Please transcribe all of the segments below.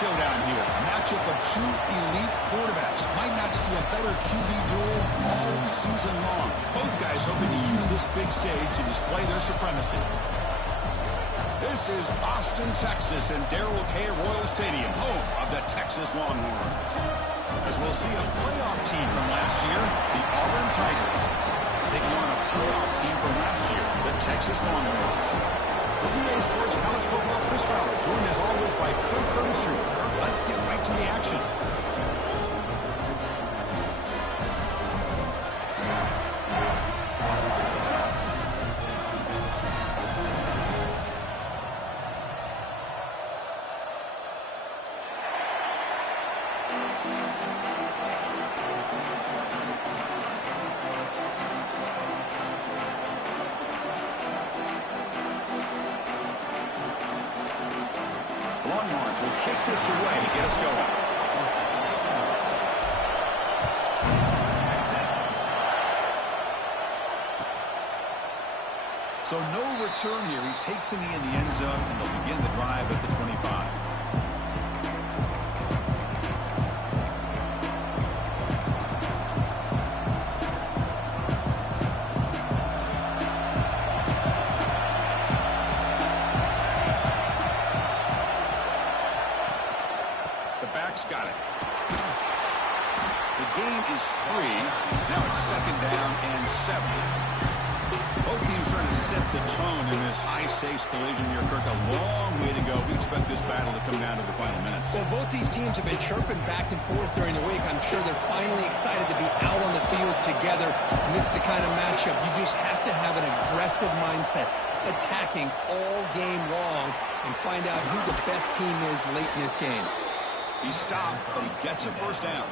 showdown here. A matchup of two elite quarterbacks. Might not see a better QB duel all season long. Both guys hoping to use this big stage to display their supremacy. This is Austin, Texas, and Darrell K. Royal Stadium, home of the Texas Longhorns. As we'll see a playoff team from last year, the Auburn Tigers, taking on a playoff team from last year, the Texas Longhorns. The EA Sports College Football Chris Fowler, joined as always by Kirk Herbstreit. Let's get right to the action. Longhorns will kick this away to get us going. So no return here. He takes a knee in the end zone, and they'll begin the drive at the 25. Got it. The gain is 3. Now it's 2nd down and 7. Both teams trying to set the tone in this high-stakes collision here, Kirk. A long way to go. We expect this battle to come down to the final minutes. Well, both these teams have been chirping back and forth during the week. I'm sure they're finally excited to be out on the field together. And this is the kind of matchup you just have to have an aggressive mindset, attacking all game long, and find out who the best team is late in this game. He stopped, but he gets a first down.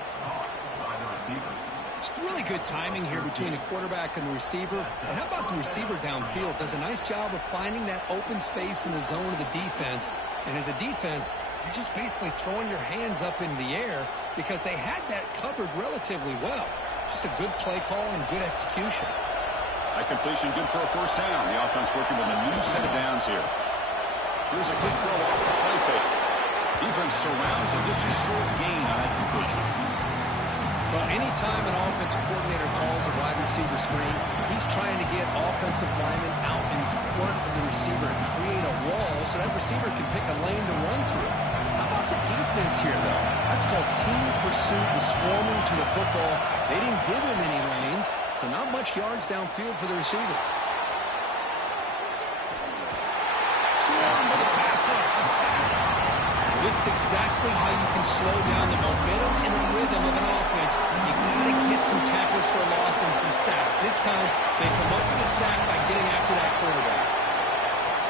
It's really good timing here between the quarterback and the receiver. And how about the receiver downfield? Does a nice job of finding that open space in the zone of the defense. And as a defense, you're just basically throwing your hands up into the air because they had that covered relatively well. Just a good play call and good execution. That completion good for a first down. The offense working with a new set of downs here. Here's a quick throw off the play fake. Defense surrounds and just a short gain on that completion. Well, anytime an offensive coordinator calls a wide receiver screen, he's trying to get offensive linemen out in front of the receiver and create a wall so that receiver can pick a lane to run through. How about the defense here, though? That's called team pursuit and swarming to the football. They didn't give him any lanes, so not much yards downfield for the receiver. Swarm with a pass rush. A sack. This is exactly how you can slow down the momentum and the rhythm of an offense. You got to get some tackles for a loss and some sacks. This time, they come up with a sack by getting after that quarterback.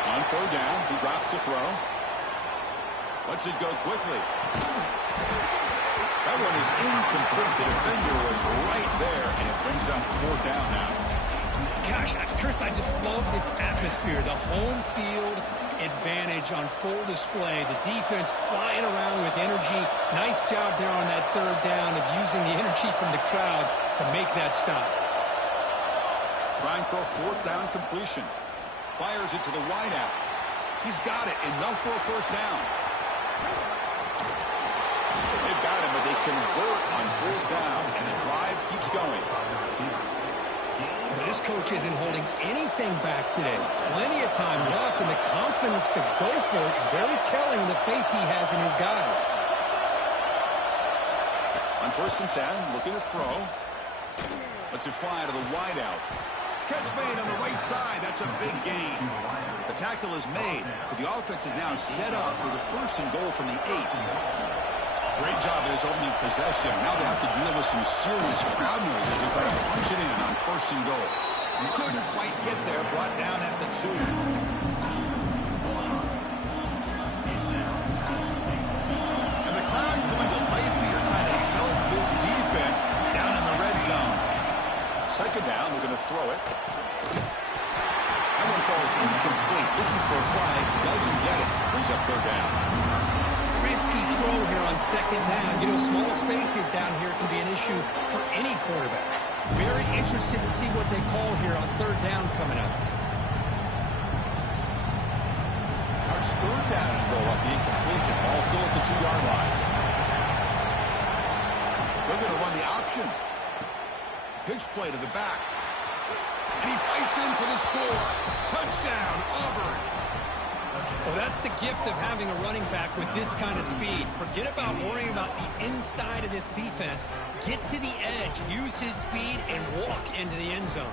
On 3rd down, he drops to throw. Lets it go quickly. That one is incomplete. The defender was right there, and it brings up 4th down now. Gosh, Chris, I just love this atmosphere. The home field advantage on full display. The defense flying around with energy. Nice job there on that 3rd down of using the energy from the crowd to make that stop. Trying for a 4th down completion. Fires it to the wideout. He's got it. Enough for a first down. They've got him, but they convert on 4th down, and the drive keeps going. This coach isn't holding anything back today. Plenty of time left, and the confidence to go for it is very telling of the faith he has in his guys. On 1st and 10, looking to throw. Lets it fly to the wideout. Catch made on the right side. That's a big gain. The tackle is made, but the offense is now set up with a 1st and goal from the 8. Great job in his opening possession. Now they have to deal with some serious crowd noise as they try to punch it in on 1st and goal. Couldn't quite get there, brought down at the 2. And the crowd coming to life here, trying to help this defense down in the red zone. 2nd down, they're going to throw it. That one falls incomplete. Looking for a flag, doesn't get it. Brings up 3rd down. Risky throw here on 2nd down. You know, small spaces down here can be an issue for any quarterback. Very interested to see what they call here on 3rd down coming up. it's third down and goal at the incompletion. Ball still at the 2-yard line. They're going to run the option. Pitch play to the back. And he fights in for the score. Touchdown, Auburn. Well, that's the gift of having a running back with this kind of speed. Forget about worrying about the inside of this defense. Get to the edge, use his speed, and walk into the end zone.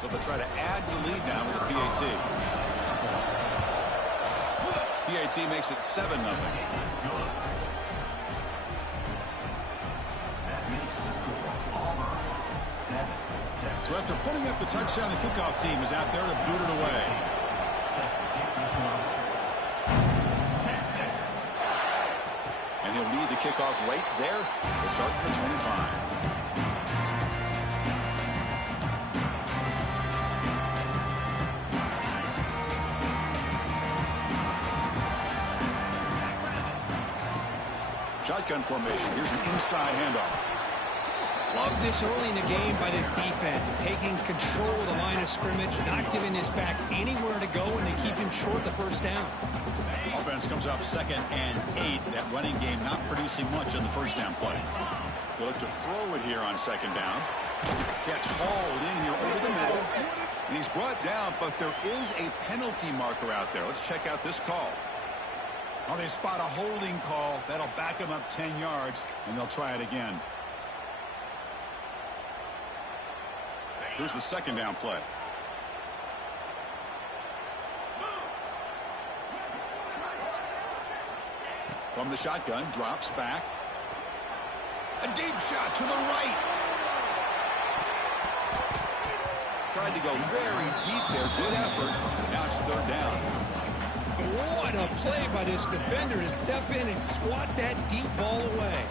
So they'll try to add to the lead now with the PAT. PAT makes it 7-0. So after putting up the touchdown, the kickoff team is out there to boot it away. And he'll lead the kickoff right there. We'll start from the 25. Shotgun formation. Here's an inside handoff. Love this early in the game by this defense, taking control of the line of scrimmage, not giving this back anywhere to go, and they keep him short the first down. Offense comes up 2nd and 8. That running game not producing much on the first down play. They'll look to throw it here on 2nd down. Catch hauled in here over the middle. And he's brought down, but there is a penalty marker out there. Let's check out this call. Well, they spot a holding call. That'll back them up 10 yards, and they'll try it again. Here's the 2nd down play. From the shotgun, drops back. A deep shot to the right. Tried to go very deep there. Good effort. Now it's 3rd down. What a play by this defender to step in and swat that deep ball away.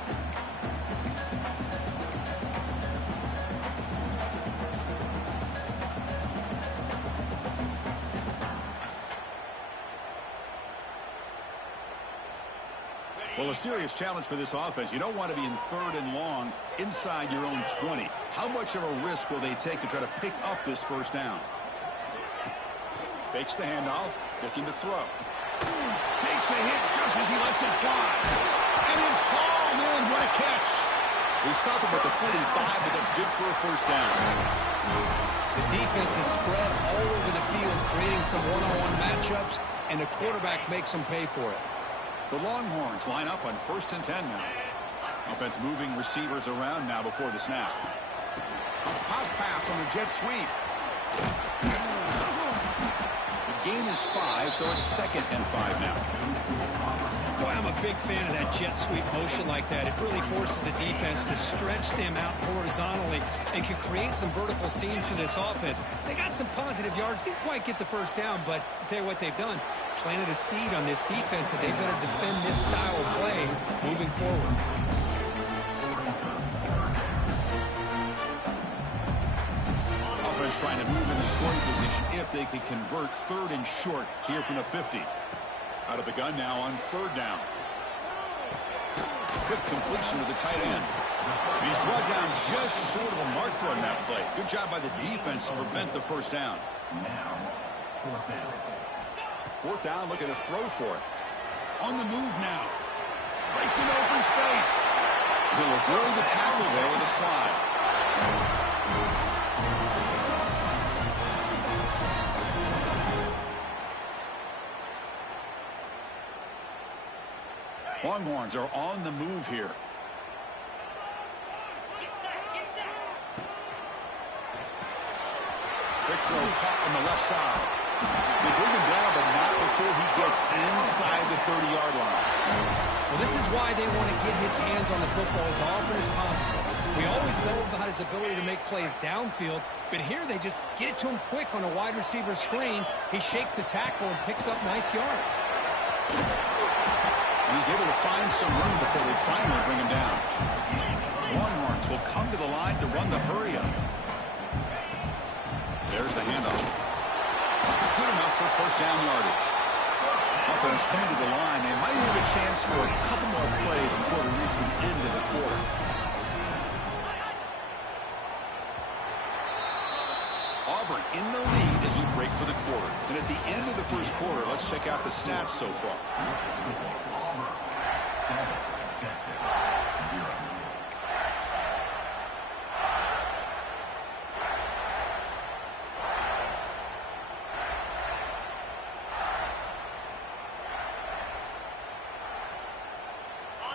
Well, a serious challenge for this offense. You don't want to be in 3rd and long inside your own 20. How much of a risk will they take to try to pick up this first down? Fakes the handoff, looking to throw. Takes a hit just as he lets it fly. And it's hauled in. What a catch. They stop him at the 45, but that's good for a first down. The defense is spread all over the field, creating some one-on-one matchups, and the quarterback makes them pay for it. The Longhorns line up on 1st and 10 now. Offense moving receivers around now before the snap. A pop pass on the jet sweep. The gain is 5, so it's 2nd and 5 now. Boy, I'm a big fan of that jet sweep motion like that. It really forces the defense to stretch them out horizontally and can create some vertical seams for this offense. They got some positive yards. Didn't quite get the first down, but I'll tell you what they've done. Planted a seed on this defense that they better defend this style of play moving forward. Offense trying to move into scoring position if they could convert 3rd and short here from the 50. Out of the gun now on 3rd down. Quick completion to the tight end. He's brought down just short of a marker on that play. Good job by the defense to prevent the first down. 4th down, looking to throw for it. On the move now. Breaks into open space. He'll avoid the tackle there with a slide. Longhorns are on the move here. Quick throw caught on the left side. They bring him down, but not before he gets inside the 30-yard line. Well, this is why they want to get his hands on the football as often as possible. We always know about his ability to make plays downfield, but here they just get it to him quick on a wide receiver screen. He shakes the tackle and picks up nice yards. And he's able to find some room before they finally bring him down. Longhorns will come to the line to run the hurry-up. There's the handoff. Good enough for first down yardage. Offense coming to the line. They might have a chance for a couple more plays before we reach the end of the quarter. Auburn in the lead as you break for the quarter. And at the end of the first quarter, let's check out the stats so far.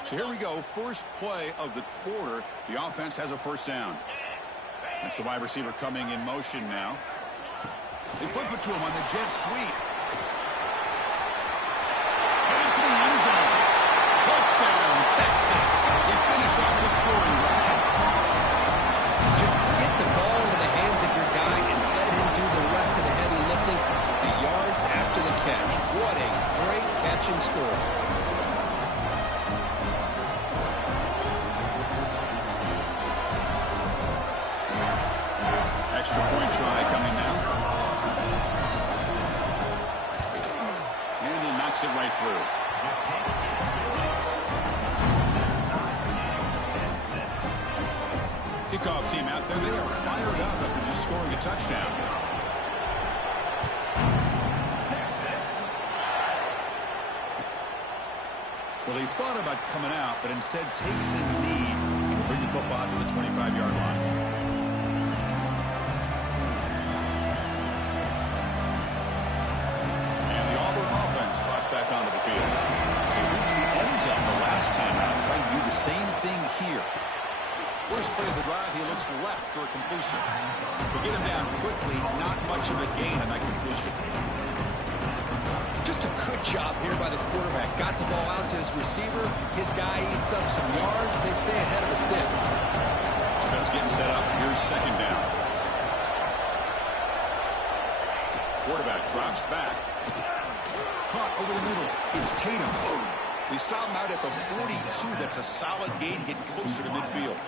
So here we go, first play of the quarter. The offense has a first down. That's the wide receiver coming in motion now. They flip it to him on the jet sweep. Headed to the end zone. Touchdown, Texas. They finish off the scoring drive. Just get the ball into the hands of your guy and let him do the rest of the heavy lifting. The yards after the catch. What a great catch and score. Extra point try coming now. And he knocks it right through. Kickoff team out there. They are fired up after just scoring a touchdown. Well, he thought about coming out, but instead takes a knee. Bring the football to the 25-yard line. Back onto the field. He reached the end zone the last time out. Trying to do the same thing here. First play of the drive, he looks left for a completion. To get him down quickly, not much of a gain on that completion. Just a good job here by the quarterback. Got the ball out to his receiver. His guy eats up some yards. They stay ahead of the sticks. Offense getting set up. Here's second down. Quarterback drops back. Caught over the middle. It's Tatum. They stop him out at the 42. That's a solid gain, getting closer to midfield.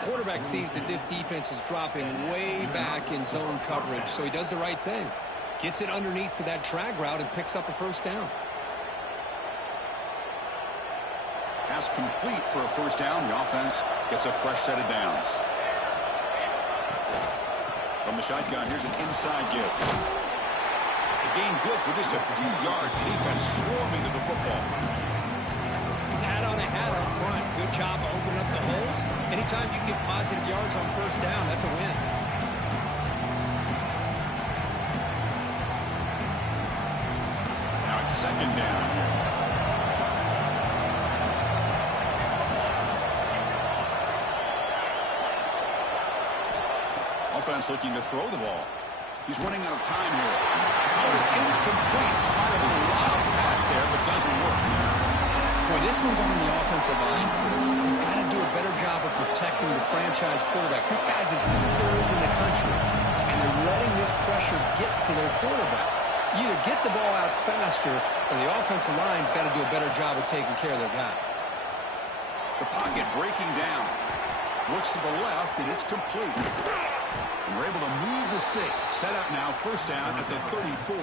Quarterback sees that this defense is dropping way back in zone coverage, so he does the right thing. Gets it underneath to that drag route and picks up a first down. Pass complete for a first down. The offense gets a fresh set of downs. From the shotgun, here's an inside give. Gain good for just a few yards. The defense swarming to the football. Hat on a hat up front. Good job opening up the holes. Anytime you get positive yards on first down, that's a win. Now it's second down. Offense looking to throw the ball. He's running out of time here. Oh, it's incomplete. Trying a little lob pass there, but doesn't work. Boy, this one's on the offensive line, Chris. They've got to do a better job of protecting the franchise quarterback. This guy's as good as there is in the country, and they're letting this pressure get to their quarterback. You either get the ball out faster, or the offensive line's got to do a better job of taking care of their guy. The pocket breaking down. Looks to the left, and it's complete. And we're able to move the sticks. Set up now, first down at the 34.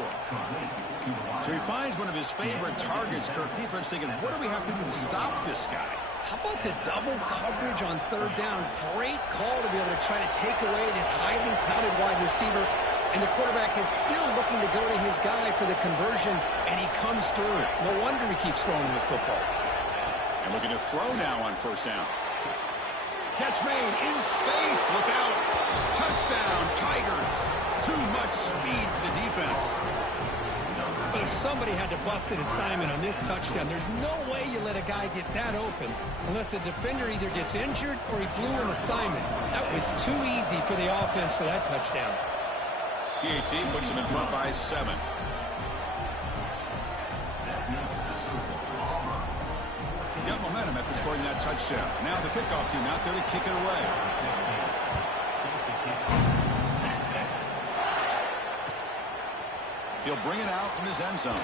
So he finds one of his favorite targets. Kirk, defense thinking, what do we have to do to stop this guy? How about the double coverage on third down? Great call to be able to try to take away this highly touted wide receiver. And the quarterback is still looking to go to his guy for the conversion, and he comes through. No wonder he keeps throwing the football. And looking to throw now on first down. Catch made in space. Look out. Touchdown, Tigers. Too much speed for the defense. But somebody had to bust an assignment on this touchdown. There's no way you let a guy get that open unless the defender either gets injured or he blew an assignment. That was too easy for the offense for that touchdown. PAT puts them in front by 7. Got momentum after scoring that touchdown. Now the kickoff team out there to kick it away. He'll bring it out from his end zone.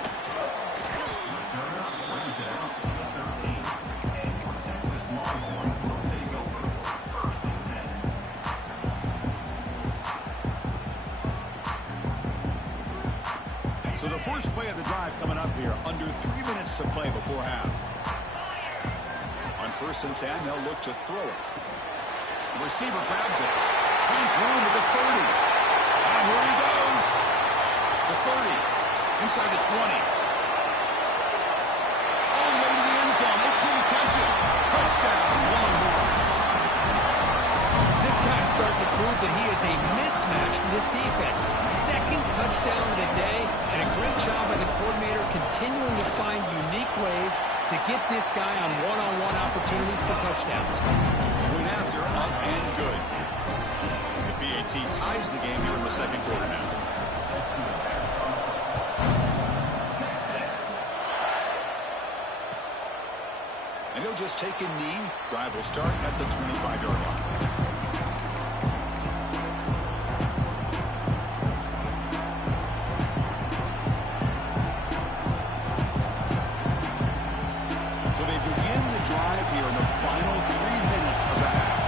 So the first play of the drive coming up here. Under 3 minutes to play before half. On 1st and 10, they'll look to throw it. The receiver grabs it. Finds room at the 30. And here he goes. The 30. Inside the 20. All the way to the end zone. They couldn't catch him. Touchdown, Longhorns. This guy's starting to prove that he is a mismatch for this defense. Second touchdown in a day, and a great job by the coordinator continuing to find unique ways to get this guy on one-on-one opportunities for touchdowns. Went after, up and good. The PAT ties the game here in the second quarter now. And he'll just take a knee. Drive will start at the 25-yard line. Here in the final 3 minutes of the half.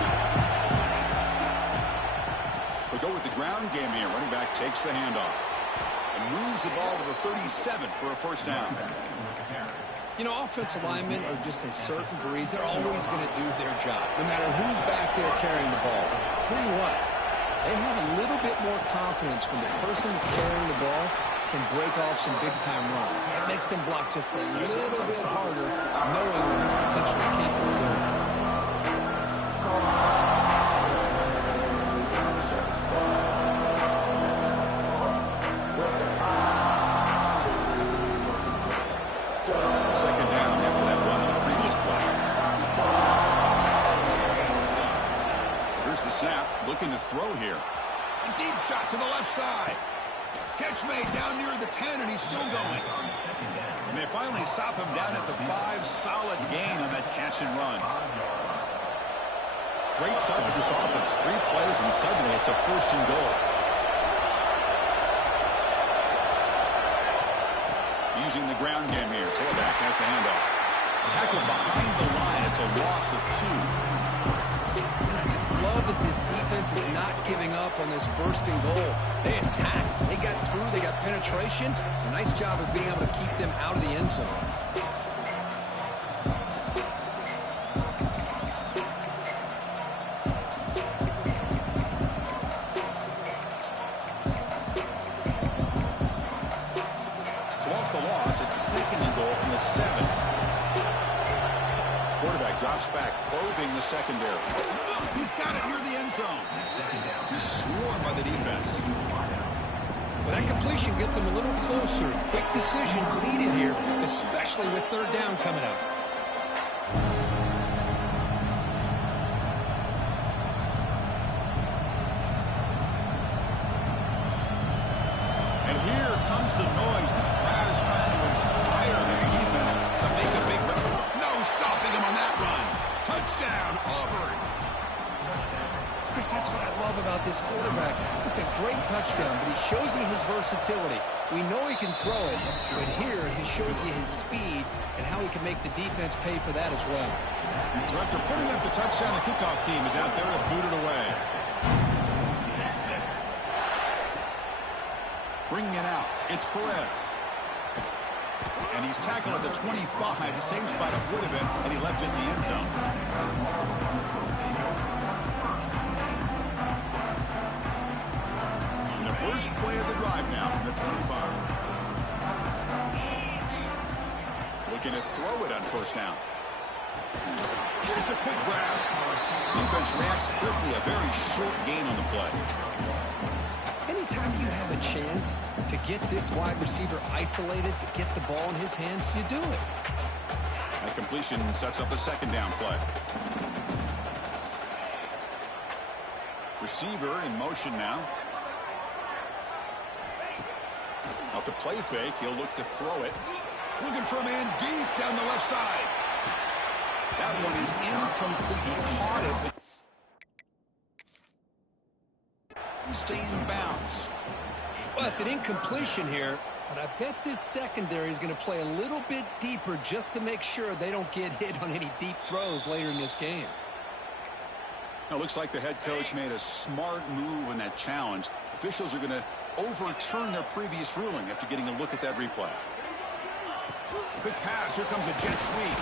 They go with the ground game here. Running back takes the handoff and moves the ball to the 37 for a first down. You know, offensive linemen are just a certain breed. They're always going to do their job, no matter who's back there carrying the ball. I'll tell you what, they have a little bit more confidence when the person that's carrying the ball can break off some big-time runs. That makes them block just a little bit harder, knowing what he's potentially capable of doing. Second down after that run on the previous play. Here's the snap, looking to throw here. A deep shot to the left side. Catch made down near the 10, and he's still going. And they finally stop him down at the 5. Solid gain on that catch and run. Great start for this offense. 3 plays, and suddenly it's a first and goal. Using the ground game here. Tailback has the handoff. Tackled behind the line. It's a loss of 2. And I just love that this defense is not giving up on this first and goal. They attacked. They got through. They got penetration. A nice job of being able to keep them out of the end zone. So off the loss, it's second and goal from the 7. Quarterback drops back, probing the secondary. He's got it near the end zone. He's swarmed by the defense. Well, that completion gets him a little closer. Quick decisions needed here, especially with third down coming up. And here comes the noise. This crowd is trying to inspire this defense to make a big run. No stopping him on that run. Touchdown, Auburn. Chris, that's what I love about this quarterback. It's a great touchdown, but he shows you his versatility. We know he can throw it, but here he shows you his speed and how he can make the defense pay for that as well. So after putting up the touchdown, the kickoff team is out there to boot it away. Bringing it out, it's Perez. And he's tackled at the 25, same spot it would have been, and he left it in the end zone. And the first play of the drive now from the 25. Looking to throw it on first down. It's a quick grab. Defense reacts quickly, a very short gain on the play. Anytime you have a chance to get this wide receiver isolated, to get the ball in his hands, you do it. That completion sets up the second down play. Receiver in motion now. Off the play fake, he'll look to throw it. Looking for a man deep down the left side. That one is incomplete. He caught it, but stay in bounds. Well, it's an incompletion here, but I bet this secondary is going to play a little bit deeper just to make sure they don't get hit on any deep throws later in this game. Now, looks like the head coach made a smart move in that challenge. Officials are going to overturn their previous ruling after getting a look at that replay. Quick pass. Here comes a jet sweep.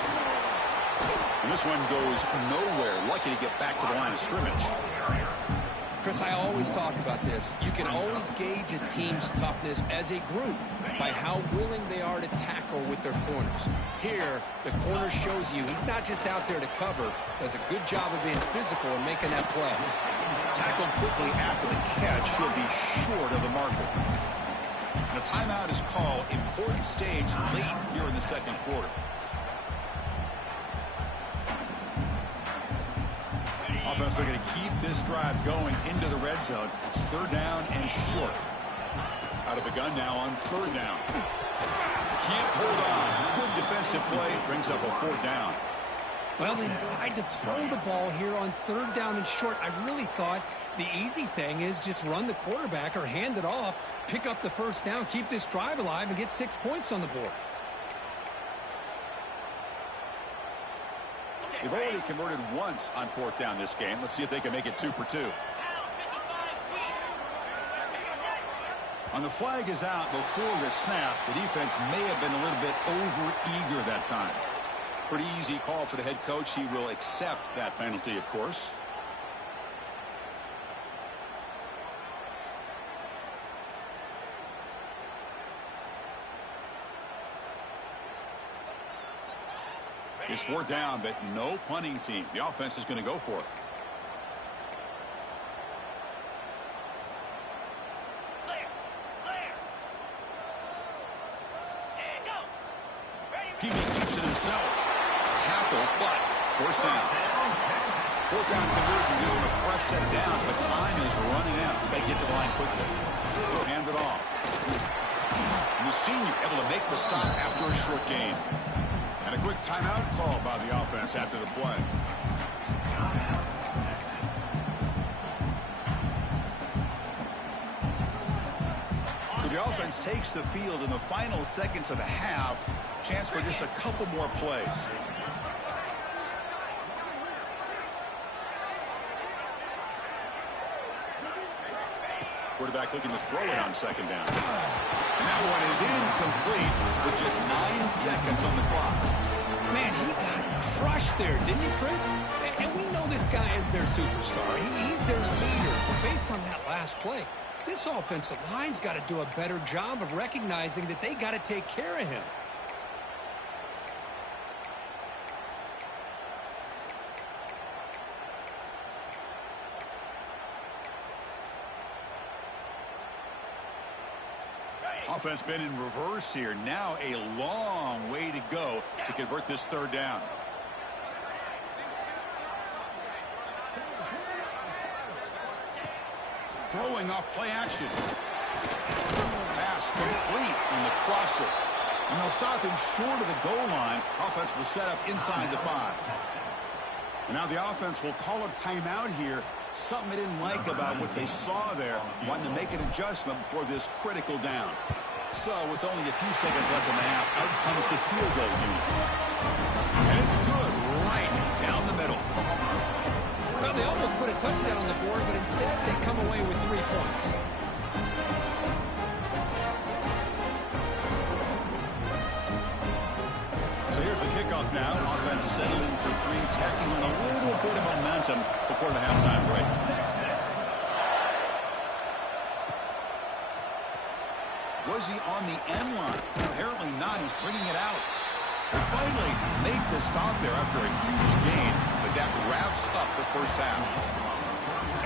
And this one goes nowhere. Lucky to get back to the line of scrimmage. Chris, I always talk about this. You can always gauge a team's toughness as a group by how willing they are to tackle with their corners. Here, the corner shows you he's not just out there to cover, does a good job of being physical and making that play. Tackled quickly after the catch, he'll be short of the marker. And a timeout is called. Important stage late here in the second quarter. Offense looking to keep this drive going into the red zone. It's third down and short. Out of the gun now on third down. Can't hold on. Good defensive play. Brings up a fourth down. Well, they decide to throw the ball here on third down and short. I really thought the easy thing is just run the quarterback or hand it off, pick up the first down, keep this drive alive, and get 6 points on the board. They've already converted once on fourth down this game. Let's see if they can make it 2 for 2. On the flag is out before the snap. The defense may have been a little bit over-eager that time. Pretty easy call for the head coach. He will accept that penalty, of course. It's fourth down, but no punting team. The offense is going to go for it. He keeps it himself. Tackle, but first down. Fourth down conversion gives him a fresh set of downs, but time is running out. Got to get to the line quickly. He'll hand it off. And the senior able to make the stop after a short gain. And a quick timeout call by the offense after the play. So the offense takes the field in the final seconds of the half. Chance for just a couple more plays. Quarterback looking to throw it on second down. And that one is incomplete with just 9 seconds on the clock. Man, he got crushed there, didn't he, Chris? And we know this guy is their superstar. He's their leader. But based on that last play, this offensive line's got to do a better job of recognizing that they got to take care of him. Offense been in reverse here. Now a long way to go to convert this third down. Throwing off play action. Pass complete on the crosser. And they'll stop him short of the goal line. Offense will set up inside the 5. And now the offense will call a timeout here. Something they didn't like about what they saw there. Wanting to make an adjustment before this critical down. So with only a few seconds left in the half, out comes the field goal unit. And it's good right down the middle. Well, they almost put a touchdown on the board, but instead they come away with 3 points. So here's the kickoff now. Offense settling for 3, tacking on a little bit of momentum before the halftime break. Was he on the end line? Apparently not. He's bringing it out. They finally make the stop there after a huge gain, but that wraps up the first half.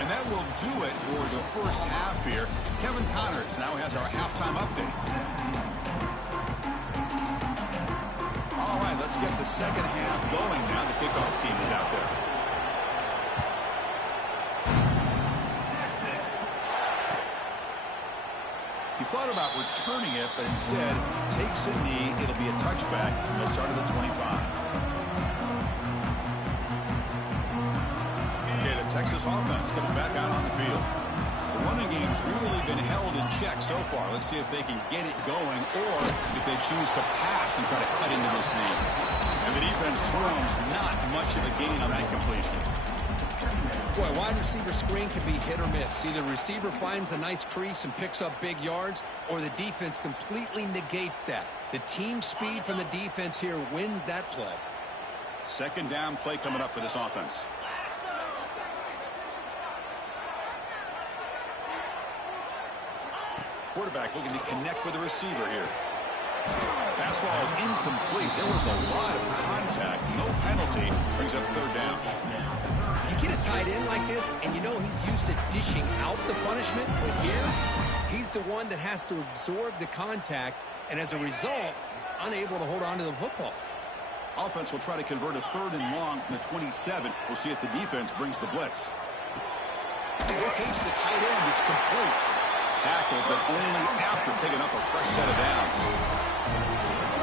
And that will do it for the first half here. Kevin Connors now has our halftime update. All right, let's get the second half going now. The kickoff team is out there. He thought about returning it, but instead takes a knee. It'll be a touchback, and they'll start at the 25. Okay, the Texas offense comes back out on the field. The running game's really been held in check so far. Let's see if they can get it going, or if they choose to pass and try to cut into this lead. And the defense swarms, not much of a gain on that completion. Boy, wide receiver screen can be hit or miss. Either the receiver finds a nice crease and picks up big yards, or the defense completely negates that. The team speed from the defense here wins that play. Second down play coming up for this offense. quarterback looking to connect with the receiver here. Pass ball is incomplete. There was a lot of contact. No penalty. Brings up third down. You get a tight end like this, and you know he's used to dishing out the punishment. But here, he's the one that has to absorb the contact, and as a result, he's unable to hold on to the football. Offense will try to convert a 3rd and long from the 27. We'll see if the defense brings the blitz. Locates the tight end. It's complete. Tackled, but only after picking up a fresh set of downs.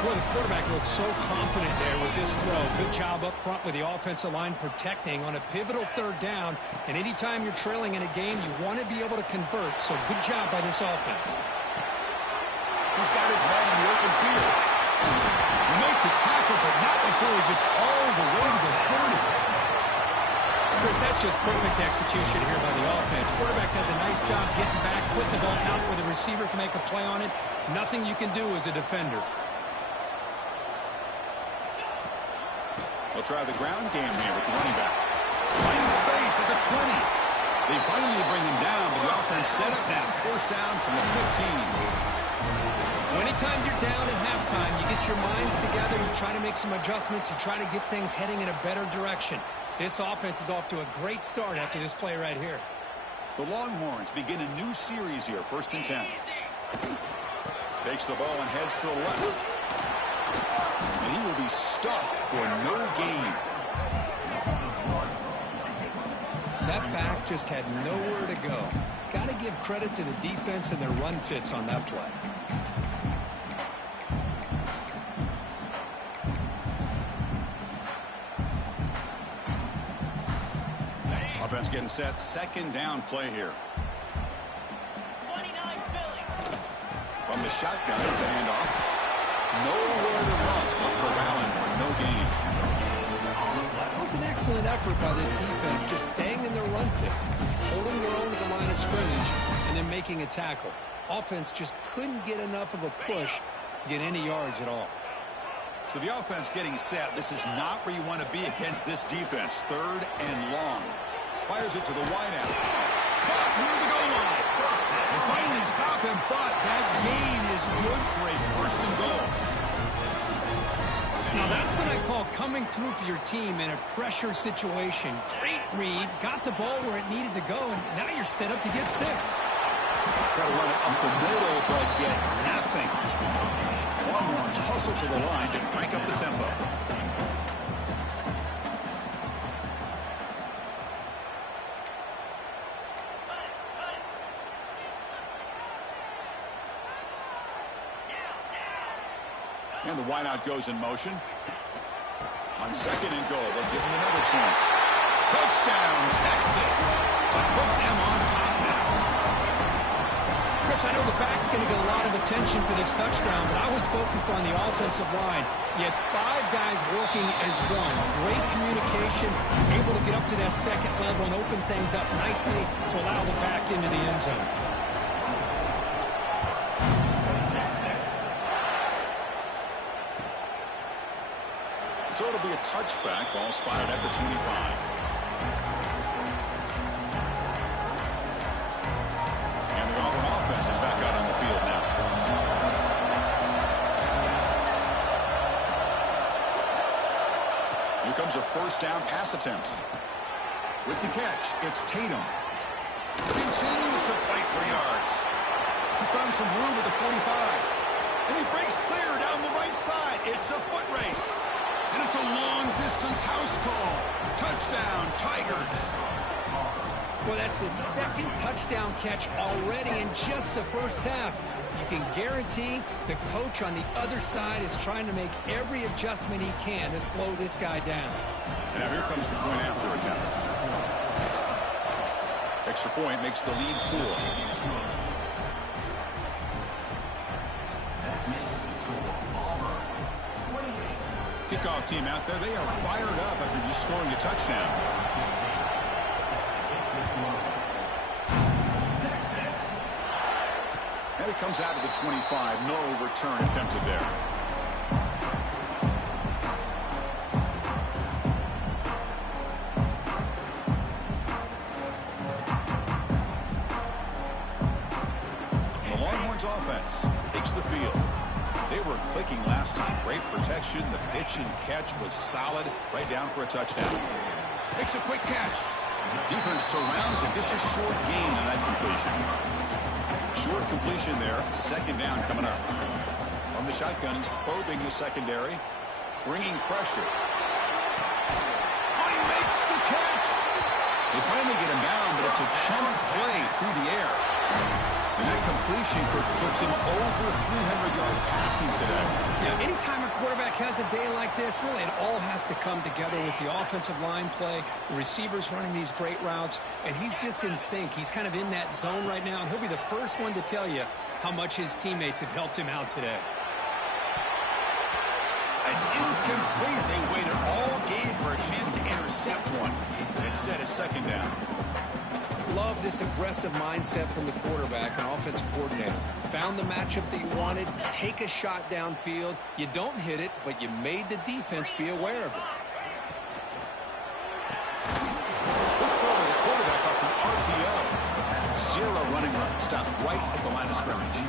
Boy, the quarterback looks so confident there with this throw. Good job up front with the offensive line protecting on a pivotal 3rd down. And anytime you're trailing in a game, you want to be able to convert. So good job by this offense. He's got his man in the open field. Make the tackle, but not before he gets all the way to the 30. Chris, that's just perfect execution here by the offense. Quarterback does a nice job getting back, putting the ball out where the receiver can make a play on it. Nothing you can do as a defender. We'll try the ground game here with the running back. Finding space at the 20. They finally bring him down, but the offense set up now. 1st down from the 15. Anytime you're down at halftime, you get your minds together, you try to make some adjustments, you try to get things heading in a better direction. This offense is off to a great start after this play right here. The Longhorns begin a new series here, 1st and 10. Takes the ball and heads to the left. And he will be stuffed for no gain. That back just had nowhere to go. Got to give credit to the defense and their run fits on that play. Offense getting set. 2nd down play here. From the shotgun, it's a handoff. Nowhere to run. Corralling for no gain. That was an excellent effort by this defense, just staying in their run fits, holding their own at the line of scrimmage, and then making a tackle. Offense just couldn't get enough of a push to get any yards at all. So the offense getting set. This is not where you want to be against this defense. 3rd and long. Fires it to the wideout. Caught near the goal line. They finally stop him, but that gain is good for a 1st and goal. Now that's what I call coming through for your team in a pressure situation. Great read, got the ball where it needed to go, and now you're set up to get 6. Try to run it up the middle, but get nothing. Longhorns hustle to the line to crank up the tempo. And the wideout goes in motion. On 2nd and goal, they'll give him another chance. Touchdown, Texas, to put them on top now. Chris, I know the back's going to get a lot of attention for this touchdown, but I was focused on the offensive line. You had 5 guys working as one. Great communication, able to get up to that 2nd level and open things up nicely to allow the back into the end zone. So it'll be a touchback. Ball spotted at the 25. And the Auburn offense is back out on the field now. Here comes a 1st down pass attempt. With the catch, it's Tatum. Continues to fight for yards. He's found some room at the 45. And he breaks clear down the right side. It's a foot race. And it's a long-distance house call. Touchdown, Tigers. Well, that's his 2nd touchdown catch already in just the 1st half. You can guarantee the coach on the other side is trying to make every adjustment he can to slow this guy down. And now here comes the point after attempt. Extra point makes the lead 4. Kickoff team out there, they are fired up after just scoring a touchdown. And it comes out of the 25. No return attempted there. The Longhorns field. They were clicking last time. Great protection. The pitch and catch was solid. Right down for a touchdown. Makes a quick catch. Defense surrounds it. Just a short gain on that completion. Short completion there. Second down coming up. From the shotgun, he's probing the secondary. Bringing pressure. Oh, he makes the catch. They finally get him down, but it's a chunk play through the air. And that completion puts him over 300 yards passing today. Yeah, anytime a quarterback has a day like this, really it all has to come together with the offensive line play, the receivers running these great routes, and he's just in sync. He's kind of in that zone right now, and he'll be the first one to tell you how much his teammates have helped him out today. It's incomplete. They waited all game for a chance to intercept one. Instead, it's second down. Love this aggressive mindset from the quarterback and offensive coordinator. Found the matchup that you wanted. Take a shot downfield. You don't hit it, but you made the defense be aware of it. Look forward, the quarterback off the RPO. Zero running run. Stop right at the line of scrimmage.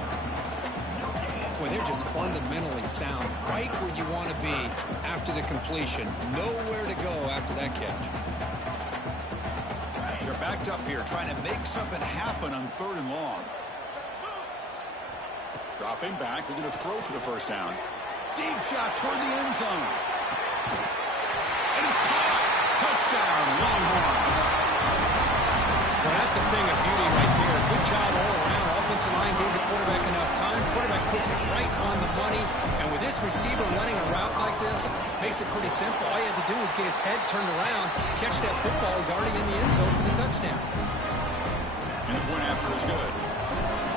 Boy, they're just fundamentally sound. Right where you want to be after the completion. Nowhere to go after that catch. They're backed up here, trying to make something happen on third and long. Dropping back, they're going to throw for the first down. Deep shot toward the end zone. And it's caught. Touchdown, Longhorns. Well, that's a thing of beauty right there. Good job all around. Offensive line gave the quarterback enough time. Quarterback puts it right on the money. And with this receiver running a route like this, makes it pretty simple. All you have to do is get his head turned around, catch that football. He's already in the end zone for the touchdown. And the point after is good.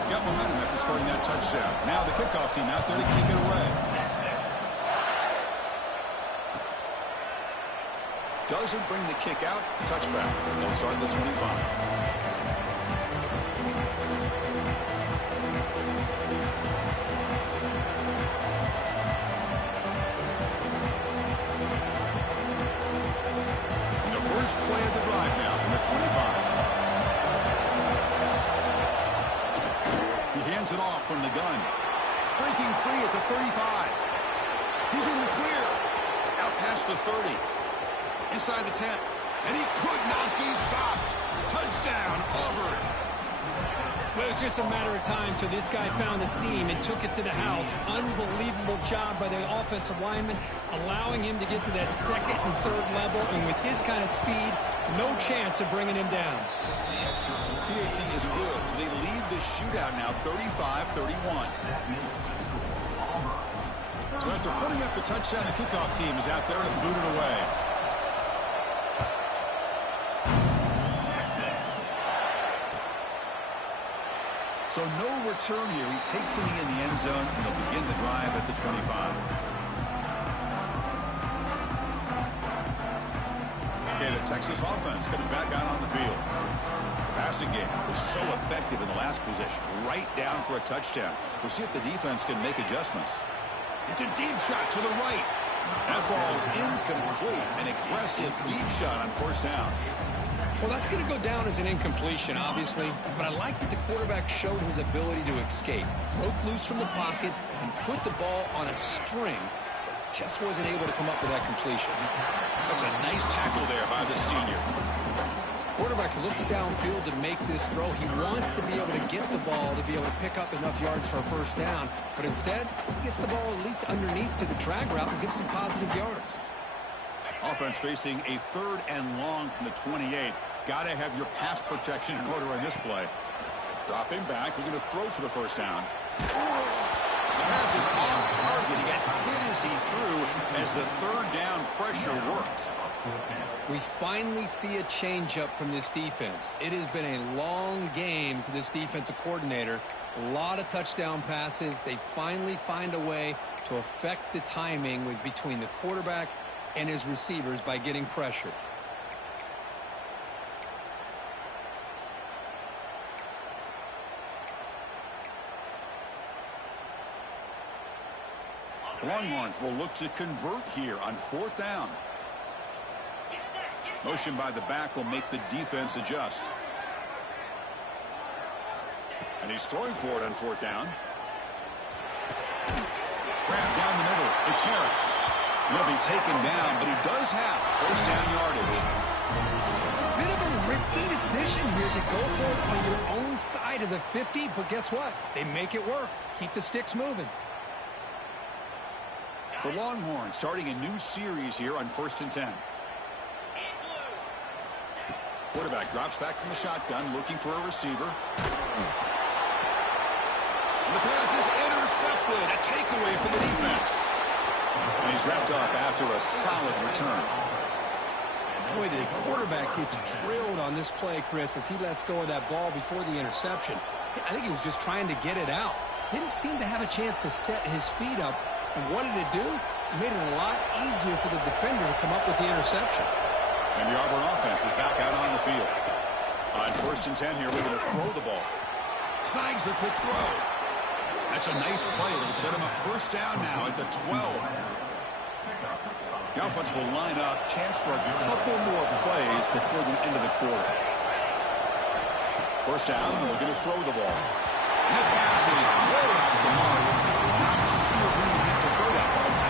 Got momentum after scoring that touchdown. Now the kickoff team out there to kick it away. Doesn't bring the kick out. Touchback. They'll start at the 25. Play of the drive now from the 25. He hands it off from the gun. Breaking free at the 35. He's in the clear. Out past the 30. Inside the 10. And he could not be stopped. Touchdown, Auburn. Well, it was just a matter of time till this guy found the seam and took it to the house. Unbelievable job by the offensive lineman, allowing him to get to that second and third level. And with his kind of speed, no chance of bringing him down. PAT is good, so they lead the shootout now 35-31. So after putting up the touchdown, the kickoff team is out there to boot it away. So no return here. He takes it in the end zone, and they'll begin the drive at the 25. Okay, the Texas offense comes back out on the field. The passing game was so effective in the last possession. Right down for a touchdown. We'll see if the defense can make adjustments. It's a deep shot to the right. That ball is incomplete. An aggressive deep shot on first down. Well, that's going to go down as an incompletion, obviously, but I like that the quarterback showed his ability to escape. Broke loose from the pocket and put the ball on a string, but just wasn't able to come up with that completion. That's a nice tackle there by the senior. Quarterback looks downfield to make this throw. He wants to be able to get the ball to be able to pick up enough yards for a first down, but instead, he gets the ball at least underneath to the drag route and gets some positive yards. Offense facing a third and long from the 28. Got to have your pass protection in order in this play. Dropping back, looking to throw for the first down. The pass is off target. He got hit as he threw as the third down pressure worked. We finally see a changeup from this defense. It has been a long game for this defensive coordinator. A lot of touchdown passes. They finally find a way to affect the timing between the quarterback and his receivers by getting pressure. Longhorns will look to convert here on fourth down. Motion by the back will make the defense adjust. And he's throwing for it on fourth down. Grab down the middle. It's Harris. He'll be taken down, but he does have first down yardage. Bit of a risky decision here to go for it on your own side of the 50, but guess what? They make it work. Keep the sticks moving. The Longhorns starting a new series here on 1st and 10. Quarterback drops back from the shotgun, looking for a receiver. And the pass is intercepted. A takeaway for the defense. And he's wrapped up after a solid return. Boy, the quarterback gets drilled on this play, Chris, as he lets go of that ball before the interception. I think he was just trying to get it out. Didn't seem to have a chance to set his feet up. And what did it do? It made it a lot easier for the defender to come up with the interception. And the Auburn offense is back out on the field. On 1st and 10 here, looking to throw the ball. Snags the quick throw. That's a nice play. It'll set him up first down now at the 12. The offense will line up. Chance for a couple more plays before the end of the quarter. First down, looking to throw the ball. And the pass is way off the mark. Not sure who needs to throw that ball to.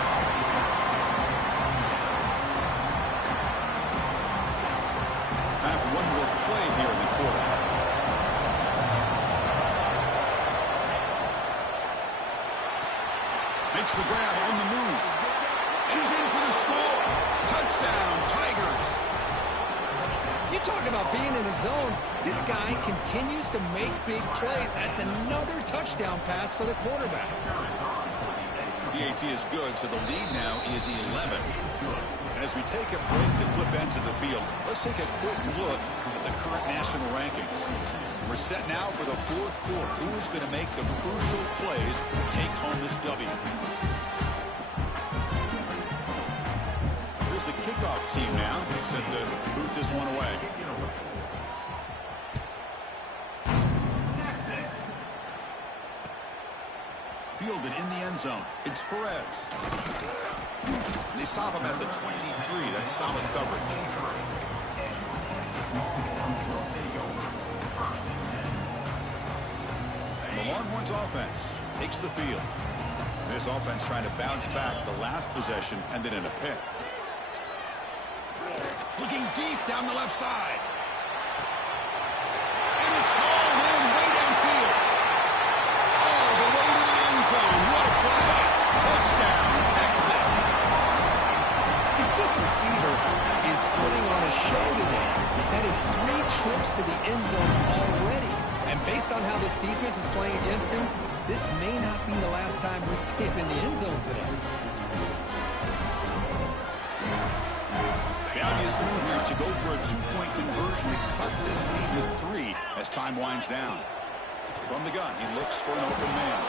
Time for one more play here in the quarter. Makes the grab on the move. And he's in for the score. Touchdown, Tigers. You talk about being in a zone. This guy continues to make big plays. That's another touchdown pass for the quarterback. PAT is good, so the lead now is 11. And as we take a break to flip into the field, let's take a quick look at the current national rankings. We're set now for the 4th quarter. Who's going to make the crucial plays to take home this W? Here's the kickoff team now. Set to boot this one away. Fielded in the end zone. It's Perez. They stop him at the 23. That's solid coverage. And the Longhorns offense takes the field. This offense trying to bounce back the last possession and then in a pick. Looking deep down the left side. And it's called in way downfield. All the way to the end zone. What a play. Touchdown, Texas. This receiver is putting on a show today. That is 3 trips to the end zone already. And based on how this defense is playing against him, this may not be the last time we see him in the end zone today. The obvious move here is to go for a 2-point conversion to cut this lead to 3 as time winds down. From the gun, he looks for an open man.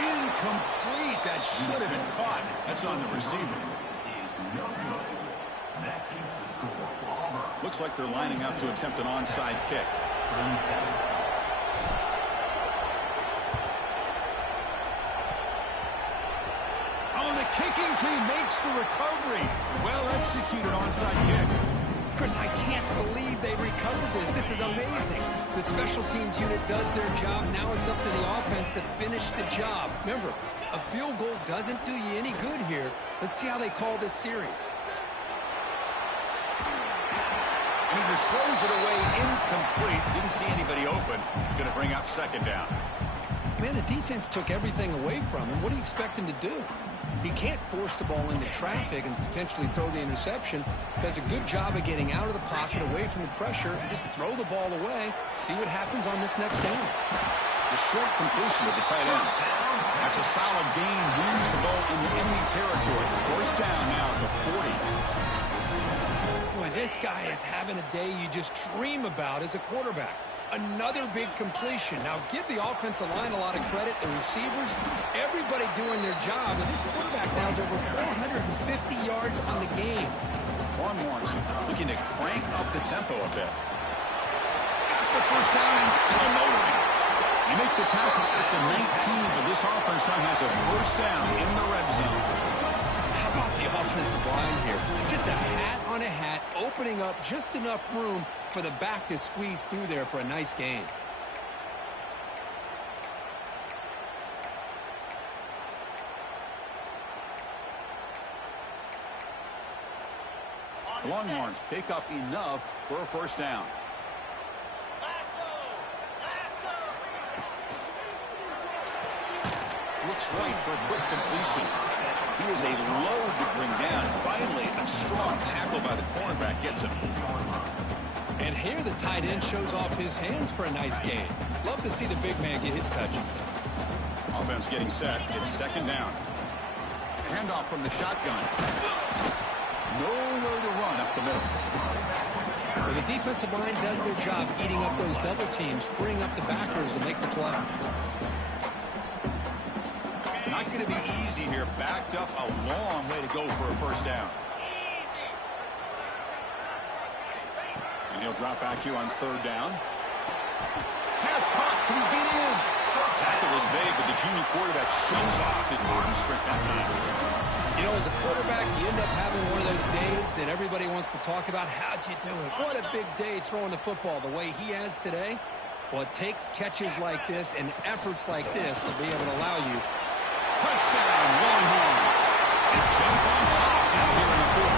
Incomplete. That should have been caught. That's on the receiver. Looks like they're lining up to attempt an onside kick. Oh, the kicking team makes the recovery. Well executed onside kick. Chris, I can't believe they recovered this. This is amazing. The special teams unit does their job. Now it's up to the offense to finish the job. Remember, a field goal doesn't do you any good here. Let's see how they call this series. And he just throws it away incomplete. Didn't see anybody open. He's going to bring up second down. Man, the defense took everything away from him. What do you expect him to do? He can't force the ball into traffic and potentially throw the interception. Does a good job of getting out of the pocket, away from the pressure, and just throw the ball away. See what happens on this next down. The short completion of the tight end. That's a solid gain. Moves the ball into enemy territory. First down now at the 40. Boy, this guy is having a day you just dream about as a quarterback. Another big completion. Now, give the offensive line a lot of credit. The receivers, everybody doing their job. And this quarterback now is over 450 yards on the game. Longhorns looking to crank up the tempo a bit. Got the first down and still motoring. You make the tackle at the 19, but this offense now has a first down in the red zone. How about the offensive line here? Just a hat on a hat, opening up just enough room for the back to squeeze through there for a nice gain. Longhorns pick up enough for a first down. Looks right for a quick completion. He is a load to bring down. Finally, a strong tackle by the cornerback gets him. And here the tight end shows off his hands for a nice gain. Love to see the big man get his touches. Offense getting set. It's second down. Handoff from the shotgun. Nowhere to run up the middle. Well, the defensive line does their job eating up those double teams, freeing up the backers to make the play. Not going to be easy here. Backed up a long way to go for a first down. And he'll drop back here on third down. Pass hot. Can he get in? Tackle is made, but the junior quarterback shows off his arm strength that time. You know, as a quarterback, you end up having one of those days that everybody wants to talk about. How'd you do it? What a big day throwing the football the way he has today. Well, it takes catches like this and efforts like this to be able to allow you. Touchdown, Longhorns. And jump on top now here in the fourth.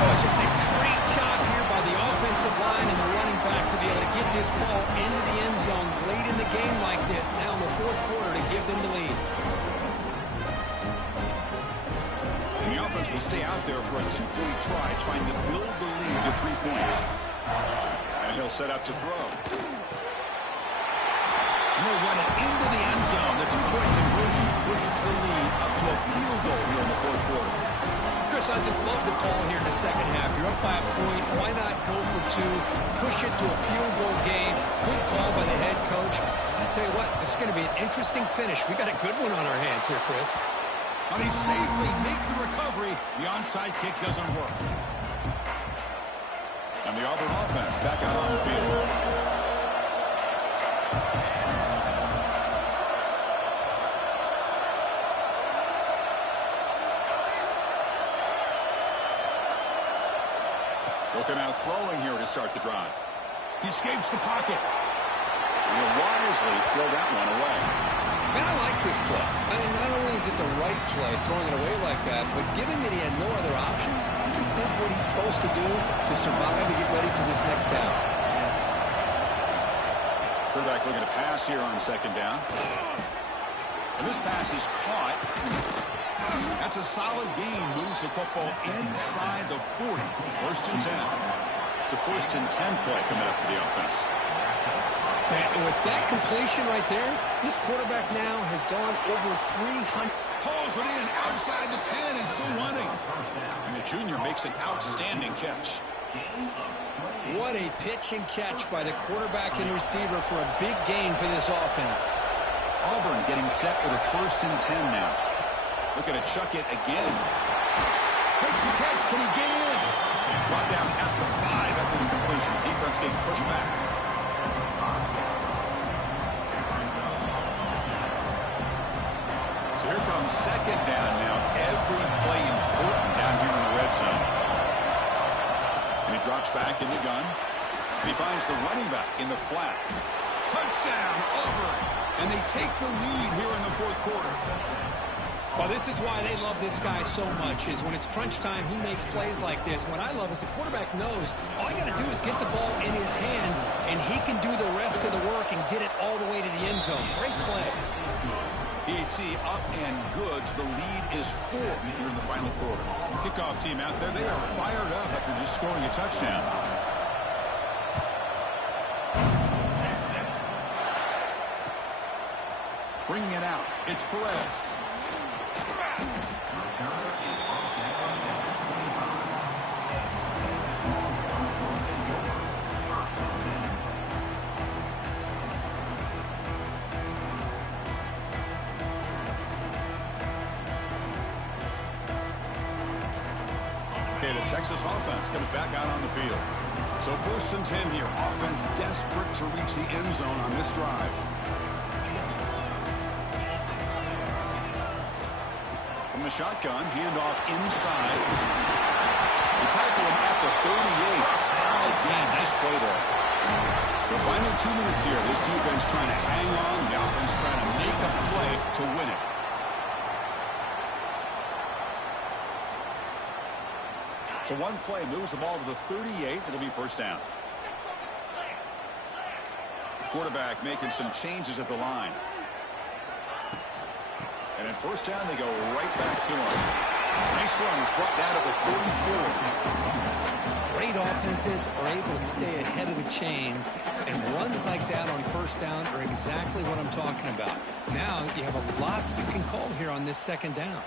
Oh, just a great job here by the offensive line and the running back to be able to get this ball into the end zone late in the game like this now in the fourth quarter to give them the lead. And the offense will stay out there for a two-point try, trying to build the lead to 3 points. And he'll set up to throw. He'll run it into the end zone. The two-point conversion pushes the lead up to a field goal here in the fourth quarter. Chris, I just love the call here in the second half. You're up by a point. Why not go for two? Push it to a field goal game. Good call by the head coach. I tell you what, this is going to be an interesting finish. We got a good one on our hands here, Chris. But he safely makes the recovery. The onside kick doesn't work. And the Auburn offense back out on the field. Looking out throwing here to start the drive. He escapes the pocket. He'll wisely throw that one away. Man, I like this play. I mean, not only is it the right play, throwing it away like that, but given that he had no other option, he just did what he's supposed to do to survive and get ready for this next down. Quarterback looking to pass here on second down. And this pass is caught. That's a solid gain. Moves the football inside the 40. First and 10. It's a first and 10 play coming up for the offense. And with that completion right there, this quarterback now has gone over 300. Pulls it in outside the 10 and still running. And the junior makes an outstanding catch. What a pitch and catch by the quarterback and receiver for a big gain for this offense. Auburn getting set with a first and 10 now. Looking to chuck it again. Makes the catch. Can he get in? Brought down at the 5 after the completion. Defense getting pushed back. So here comes second down now. Every play important down here in the red zone. And he drops back in the gun. He finds the running back in the flat. Touchdown, Auburn. And they take the lead here in the fourth quarter. Well, this is why they love this guy so much, is when it's crunch time, he makes plays like this. What I love is the quarterback knows all you got to do is get the ball in his hands, and he can do the rest of the work and get it all the way to the end zone. Great play. PAT up and good. The lead is 4 here in the final quarter. Kickoff team out there, they are fired up after just scoring a touchdown. Bringing it out, it's Perez. Okay, the Texas offense comes back out on the field. So first and 10 here. Offense desperate to reach the end zone on this drive. From the shotgun, handoff inside. They tackle him at the 38. Solid game. Nice play there. The final 2 minutes here. This defense trying to hang on. The offense trying to make a play to win it. So one play moves the ball to the 38. It'll be first down. Quarterback making some changes at the line. And at first down, they go right back to him. Nice run. He's brought down to the 44. Great offenses are able to stay ahead of the chains, and runs like that on first down are exactly what I'm talking about. Now you have a lot that you can call here on this second down.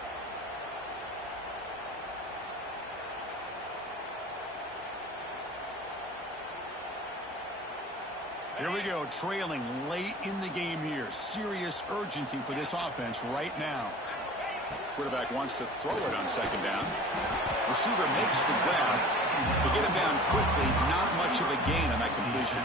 Here we go, trailing late in the game here. Serious urgency for this offense right now. Quarterback wants to throw it on second down. Receiver makes the grab. They get him down quickly. Not much of a gain on that completion.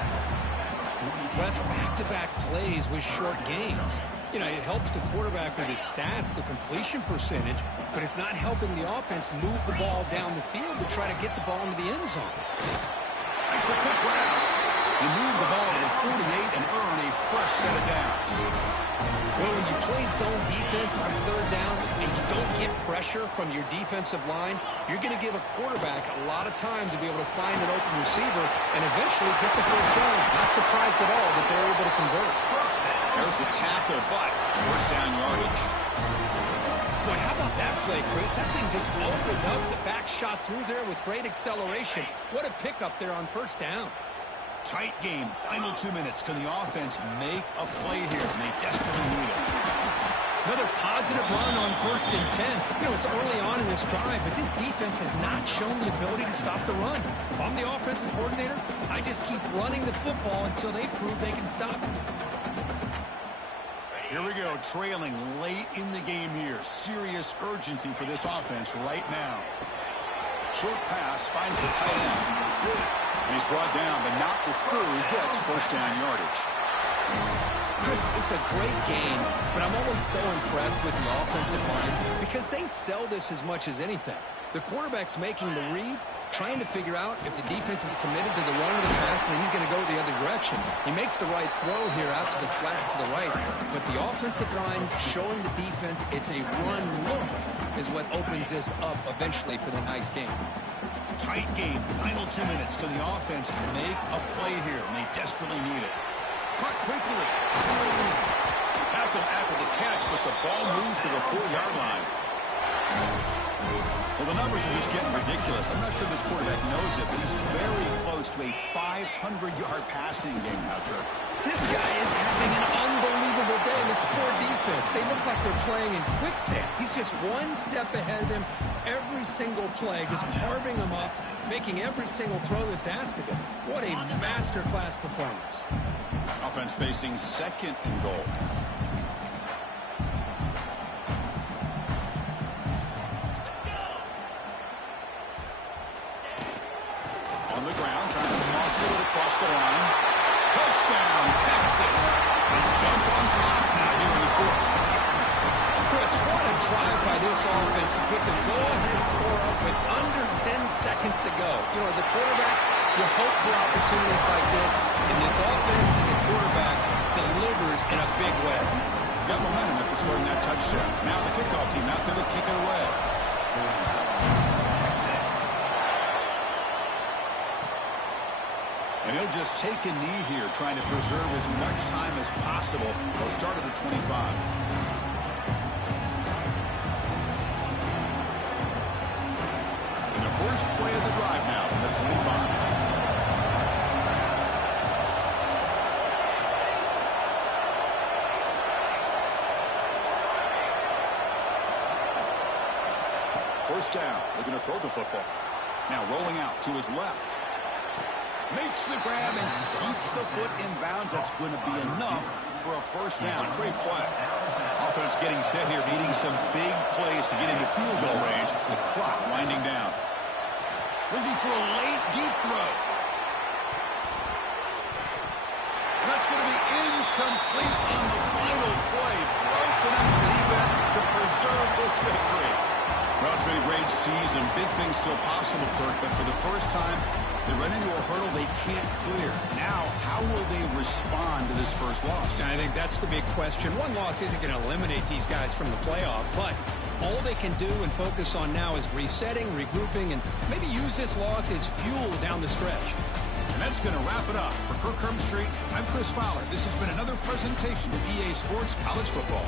Well, that's back-to-back plays with short gains. You know, it helps the quarterback with his stats, the completion percentage, but it's not helping the offense move the ball down the field to try to get the ball into the end zone. Makes a quick grab. You move the ball to the 48 and earn a fresh set of downs. Well, when you play zone defense on third down and you don't get pressure from your defensive line, you're going to give a quarterback a lot of time to be able to find an open receiver and eventually get the first down. Not surprised at all that they're able to convert. There's the tackle, but first down yardage. Boy, how about that play, Chris? That thing just opened up. The back shot through there with great acceleration. What a pickup there on first down. Tight game. Final 2 minutes. Can the offense make a play here? And they desperately need it. Another positive run on 1st and 10. You know, it's early on in this drive, but this defense has not shown the ability to stop the run. If I'm the offensive coordinator, I just keep running the football until they prove they can stop it. Here we go. Trailing late in the game here. Serious urgency for this offense right now. Short pass finds the tight end. And he's brought down, but not before he gets first down yardage. Chris, it's a great game, but I'm always so impressed with the offensive line because they sell this as much as anything. The quarterback's making the read, trying to figure out if the defense is committed to the run or the pass, and then he's going to go the other direction. He makes the right throw here out to the flat to the right, but the offensive line showing the defense it's a run look is what opens this up eventually for the nice game. Tight game. Final 2 minutes. Can the offense make a play here? And they desperately need it. Caught quickly. Tackle after the catch, but the ball moves to the 4-yard line. Well, the numbers are just getting ridiculous. I'm not sure this quarterback knows it, but he's very close to a 500-yard passing game out there. This guy is having an unbelievable day in this poor defense. They look like they're playing in quicksand. He's just one step ahead of them every single play, just carving them up, making every single throw that's asked of him. What a masterclass performance. Offense facing second and goal. On the ground, trying to muscle it across the line. Touchdown, Texas. They jump on top now here in the fourth. Chris, what a drive by this offense to put the go-ahead score up with under 10 seconds to go. You know, as a quarterback, you hope for opportunities like this, and this offense and the quarterback delivers in a big way. Got momentum after scoring that touchdown. Now the kickoff team out there to kick it away. And he'll just take a knee here, trying to preserve as much time as possible. They'll start at the 25. And the first play of the drive now from the 25. First down. They're going to throw the football. Now rolling out to his left. Makes the grab and keeps the foot in bounds. That's going to be enough for a first down. Great play. Offense getting set here, needing some big plays to get into field goal range. The clock winding down. Looking for a late, deep throw. That's going to be incomplete on the final play. Broken up for the defense to preserve this victory. Well, it's been a great season. Big things still possible, Kirk, but for the first time, they run into a hurdle they can't clear. Now, how will they respond to this first loss? I think that's the big question. One loss isn't going to eliminate these guys from the playoff, but All they can do and focus on now is resetting, regrouping, and maybe use this loss as fuel down the stretch. And that's going to wrap it up. For Kirk Herbstreit, I'm Chris Fowler. This has been another presentation of EA Sports College Football.